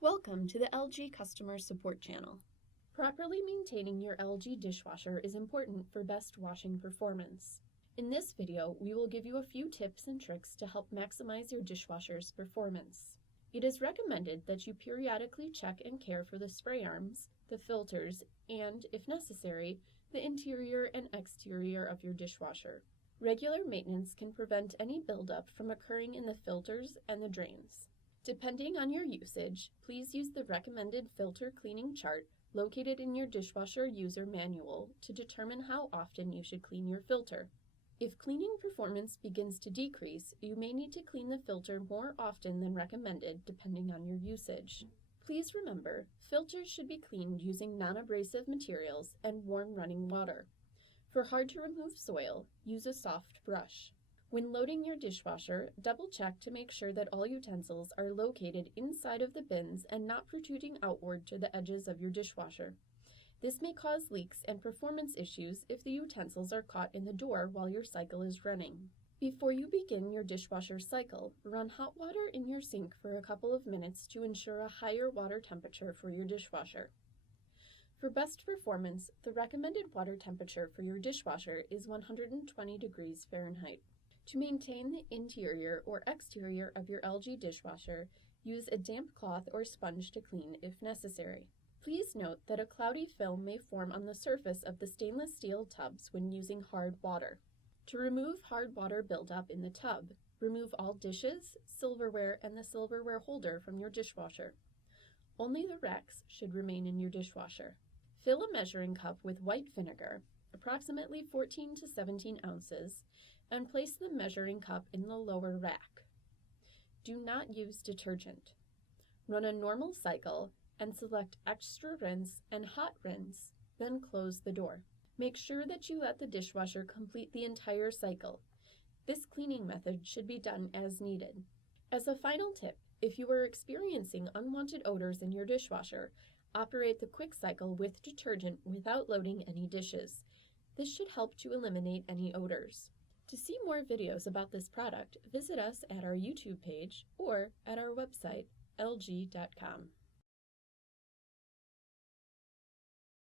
Welcome to the LG Customer Support Channel. Properly maintaining your LG dishwasher is important for best washing performance. In this video, we will give you a few tips and tricks to help maximize your dishwasher's performance. It is recommended that you periodically check and care for the spray arms, the filters, and, if necessary, the interior and exterior of your dishwasher. Regular maintenance can prevent any buildup from occurring in the filters and the drains. Depending on your usage, please use the recommended filter cleaning chart located in your dishwasher user manual to determine how often you should clean your filter. If cleaning performance begins to decrease, you may need to clean the filter more often than recommended depending on your usage. Please remember, filters should be cleaned using non-abrasive materials and warm running water. For hard-to-remove soil, use a soft brush. When loading your dishwasher, double-check to make sure that all utensils are located inside of the bins and not protruding outward to the edges of your dishwasher. This may cause leaks and performance issues if the utensils are caught in the door while your cycle is running. Before you begin your dishwasher cycle, run hot water in your sink for a couple of minutes to ensure a higher water temperature for your dishwasher. For best performance, the recommended water temperature for your dishwasher is 120 degrees Fahrenheit. To maintain the interior or exterior of your LG dishwasher, use a damp cloth or sponge to clean if necessary. Please note that a cloudy film may form on the surface of the stainless steel tubs when using hard water. To remove hard water buildup in the tub, remove all dishes, silverware, and the silverware holder from your dishwasher. Only the racks should remain in your dishwasher. Fill a measuring cup with white vinegar, approximately 14 to 17 ounces, and place the measuring cup in the lower rack. Do not use detergent. Run a normal cycle and select extra rinse and hot rinse, then close the door. Make sure that you let the dishwasher complete the entire cycle. This cleaning method should be done as needed. As a final tip, if you are experiencing unwanted odors in your dishwasher, operate the quick cycle with detergent without loading any dishes. This should help to eliminate any odors. To see more videos about this product, visit us at our YouTube page or at our website, lg.com.